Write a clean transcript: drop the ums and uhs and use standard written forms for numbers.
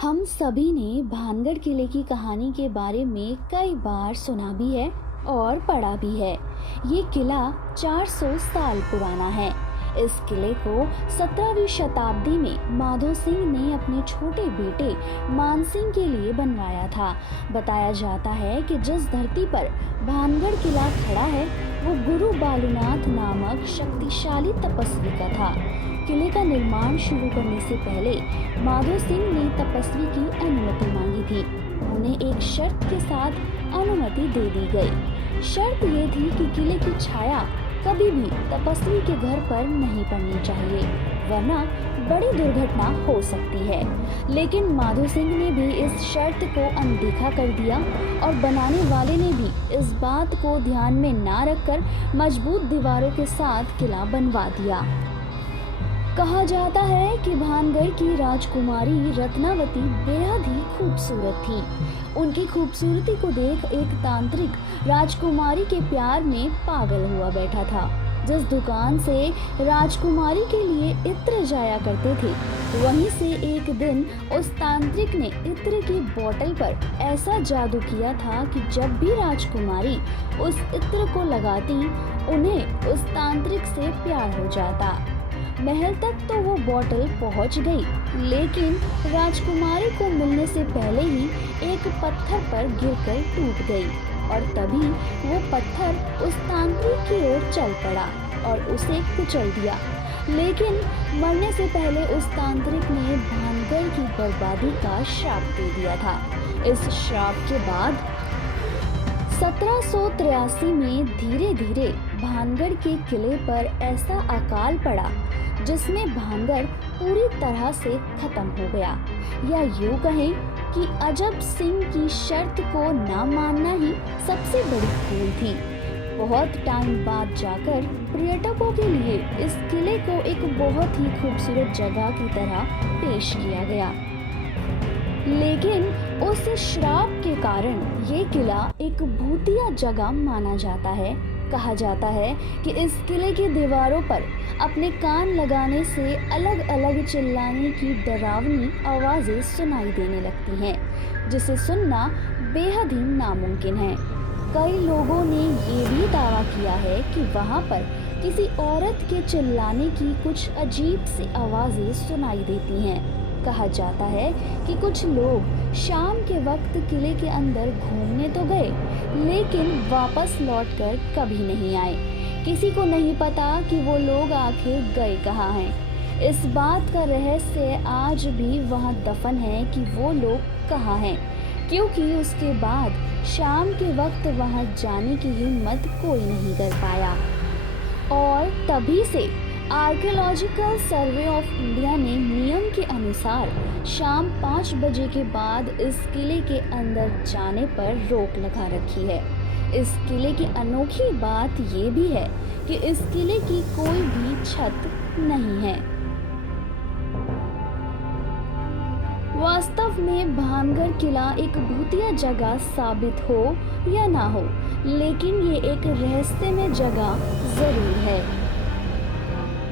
हम सभी ने भानगढ़ किले की कहानी के बारे में कई बार सुना भी है और पढ़ा भी है। ये किला 400 साल पुराना है। इस किले को 17वीं शताब्दी में माधो सिंह ने अपने छोटे बेटे मानसिंह के लिए बनवाया था। बताया जाता है कि जिस धरती पर भानगढ़ किला खड़ा है वो गुरु बालूनाथ नामक शक्तिशाली तपस्वी का था। किले का निर्माण शुरू करने से पहले माधो सिंह ने तपस्वी की अनुमति मांगी थी। उन्हें एक शर्त के साथ अनुमति दे दी गई। शर्त ये थी कि किले की छाया कभी भी तपस्वी के घर पर नहीं पड़नी चाहिए, वरना बड़ी दुर्घटना हो सकती है। लेकिन माधो सिंह ने भी इस शर्त को अनदेखा कर दिया और बनाने वाले ने भी इस बात को ध्यान में ना रखकर मजबूत दीवारों के साथ किला बनवा दिया। कहा जाता है कि भानगढ़ की राजकुमारी रत्नावती बेहद ही खूबसूरत थी। उनकी खूबसूरती को देख एक तांत्रिक राजकुमारी के प्यार में पागल हुआ बैठा था। जिस दुकान से राजकुमारी के लिए इत्र जाया करते थे, वहीं से एक दिन उस तांत्रिक ने इत्र की बोतल पर ऐसा जादू किया था कि जब भी राजकुमारी उस इत्र को लगाती, उन्हें उस तांत्रिक से प्यार हो जाता। महल तक तो वो बोतल पहुंच गई, लेकिन राजकुमारी को मिलने से पहले ही एक पत्थर पर गिरकर टूट गई और तभी वो पत्थर उस तांत्रिक की ओर चल पड़ा और उसे कुचल दिया। लेकिन मरने से पहले उस तांत्रिक ने भानगढ़ की बर्बादी का श्राप दे दिया था। इस श्राप के बाद 1783 में धीरे धीरे भानगढ़ के किले पर ऐसा अकाल पड़ा जिसमें भानगढ़ पूरी तरह से खत्म हो गया। या यूं कहें कि अजब सिंह की शर्त को न मानना ही सबसे बड़ी भूल थी। बहुत टाइम बाद जाकर पर्यटकों के लिए इस किले को एक बहुत ही खूबसूरत जगह की तरह पेश किया गया, लेकिन उस श्राप के कारण ये किला एक भूतिया जगह माना जाता है। कहा जाता है कि इस किले की दीवारों पर अपने कान लगाने से अलग अलग चिल्लाने की डरावनी आवाज़ें सुनाई देने लगती हैं, जिसे सुनना बेहद ही नामुमकिन है। कई लोगों ने ये भी दावा किया है कि वहाँ पर किसी औरत के चिल्लाने की कुछ अजीब सी आवाज़ें सुनाई देती हैं। कहा जाता है कि कुछ लोग शाम के वक्त किले के अंदर घूमने तो गए, लेकिन वापस लौटकर कभी नहीं आए। किसी को नहीं पता कि वो लोग आखिर गए कहाँ हैं। इस बात का रहस्य आज भी वहाँ दफन है कि वो लोग कहाँ हैं, क्योंकि उसके बाद शाम के वक्त वहाँ जाने की हिम्मत कोई नहीं कर पाया। और तभी से आर्कियोलॉजिकल सर्वे ऑफ इंडिया ने नियम के अनुसार शाम 5 बजे के बाद इस किले के अंदर जाने पर रोक लगा रखी है। इस किले की अनोखी बात ये भी है कि इस किले की कोई भी छत नहीं है। वास्तव में भानगढ़ किला एक भूतिया जगह साबित हो या ना हो, लेकिन ये एक रहस्यमय जगह जरूर है।